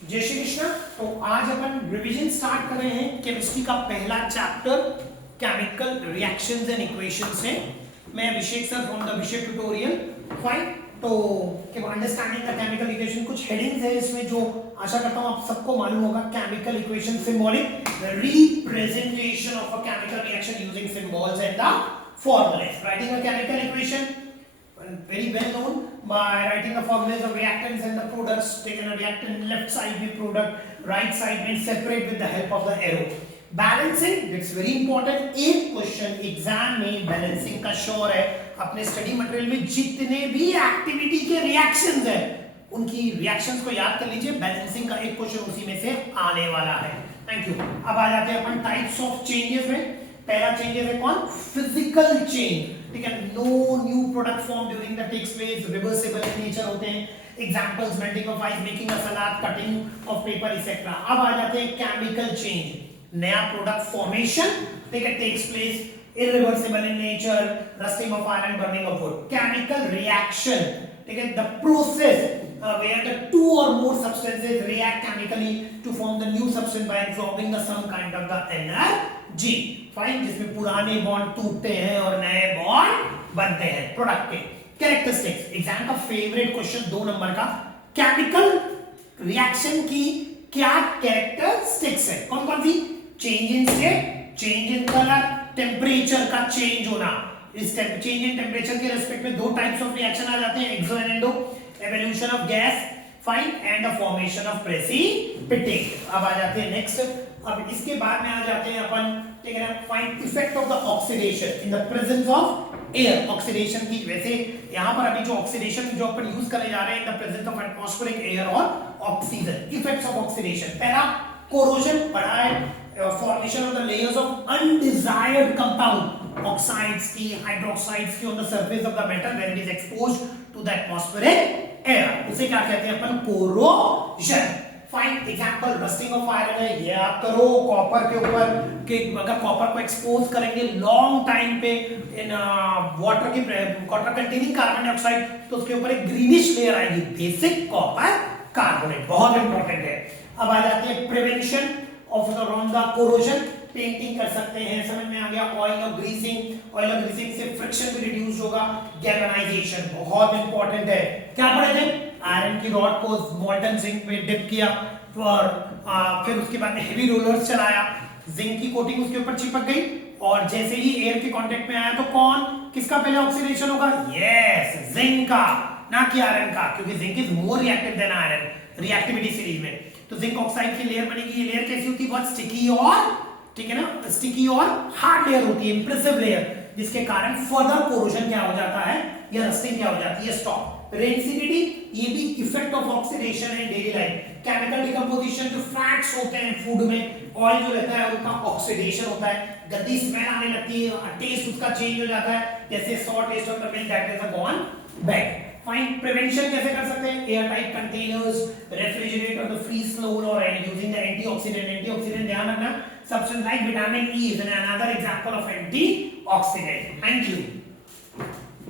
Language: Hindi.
जय श्री कृष्ण। तो आज अपन रिवीजन स्टार्ट कर रहे हैं केमिस्ट्री का पहला chapter chemical reactions and equations से। मैं Abhishek sir from the Abhishek tutorial. Fine. तो अंडरस्टैंडिंग द केमिकल इक्वेशन, कुछ हेडिंग्स है इसमें जो आशा करता हूं आप सबको मालूम होगा। Chemical equation symbolic representation of a chemical reaction using symbols and the formulas. Writing a chemical equation, very well known by writing the formulas of reactants and the products. Taken a reactant, left side में product, right side में separate with the help of the arrow. Balancing, it's very important. एक क्वेश्चन एग्जाम में बैलेंसिंग का श्योर है। अपने स्टडी मटेरियल में जितने भी एक्टिविटी के रिएक्शंस है उनकी रिएक्शंस को याद कर लीजिए। बैलेंसिंग का एक क्वेश्चन उसी में से आने वाला है। Thank you. अब आ जाते हैं अपन टाइप्स ऑफ चेंजेस में। पहला चेंजेस है कौन? Physical change. ठीक है, no new product form during the takes place, reversible in nature होते हैं। Examples melting of ice, making a salad, cutting of paper etcetera. अब आ जाते हैं केमिकल चेंज, नया प्रोडक्ट फॉर्मेशन। ठीक है, takes place, irreversible in nature, rusting of iron, burning of wood. Chemical reaction, ठीक है, the process where the two or more substances react chemically to form the new substance by absorbing the some kind of the energy. Fine, जिसमें पुराने बॉन्ड टूटते हैं और नए बॉन्ड बनते हैं प्रोडक्ट के। कैरेक्टरिस्टिक्स, एग्जाम का फेवरेट क्वेश्चन 2 नंबर का। केमिकल रिएक्शन की क्या कैरेक्टरिस्टिक्स है? कौन कौन सी? Change in state, change in colour, temperature का चेंज होना। इस चेंज इन टेम्परेचर के रिस्पेक्ट में दो टाइप्स ऑफ रिएक्शन आ जाते हैं, exo and endo. Evolution of gas, fine, and the formation of precipitate. अब आ जाते हैं नेक्स्ट। अब इसके बाद में आ जाते हैं अपन, ठीक है ना, find effect of the oxidation in the presence of air. Oxidation की, वैसे यहां पर अभी जो ऑक्सीडेशन जो अपन यूज करने जा रहे हैं in the presence of atmospheric air और ऑक्सीजन। इफेक्ट्स ऑफ ऑक्सीडेशन, पहला कोरोजन पढ़ा है, formation of the layers of undesired compound, oxides की, hydroxides की on the surface of the metal when it is exposed to the atmospheric air, उसे क्या कहते हैं अपन? corrosion. Fine example, rusting of iron है, ये आप करो कॉपर के ऊपर कि अगर कॉपर को एक्सपोज करेंगे लॉन्ग टाइम पे इन वाटर की वाटर कंटेनिंग कार्बन डाइऑक्साइड, तो उसके ऊपर एक ग्रीनिश लेयर आएगी, बेसिक कॉपर कार्बोनेट, बहुत इंपॉर्टेंट है। अब आ जाते हैं prevention of the corrosion. Painting कर सकते हैं, समझ में आ गया। Oil of greasing, oil of greasing से फ्रिक्शन भी रिड्यूस होगा। गैल्वेनाइजेशन बहुत इंपॉर्टेंट है। क्या पढ़े थे? आयरन की रॉड को मोल्टन जिंक में डिप किया और फिर उसके बाद में हेवी रोलर्स चलाया, जिंक की कोटिंग उसके ऊपर चिपक गई और जैसे ही एयर के कांटेक्ट में आया तो कौन, किसका पहले ऑक्सीडेशन होगा? यस, जिंक का, ना कि आयरन का, क्योंकि zinc is more reactive than iron reactivity series में। तो जिंक ऑक्साइड की लेयर बनेगी। ये लेयर कैसी होती है? बहुत स्टिकी और, ठीक है ना, स्टिकी और हार्ड लेयर होती है, इंप्रेसिव लेयर, जिसके कारण फर्दर कोरोजन क्या हो जाता है या रस्टिंग क्या हो जाती है? स्टॉप। रेडिसिविटी, ये भी इफेक्ट ऑफ ऑक्सीडेशन है डेली लाइफ। केमिकल डिकम्पोजिशन, जो फैट्स होते हैं फूड में, ऑयल जो रहता है उनका ऑक्सीडेशन होता है, गंदी स्मेल आने लगती है, टेस्ट उसका चेंज हो जाता है, जैसे sour taste of the milk that is gone back. Fine, prevention कैसे कर सकते हैं? Air tight containers, refrigerator, the fridge floor और यूजिंग द एंटीऑक्सीडेंट। एंटीऑक्सीडेंट ध्यान रखना, substance like vitamin E is another example of antioxidant. Thank you.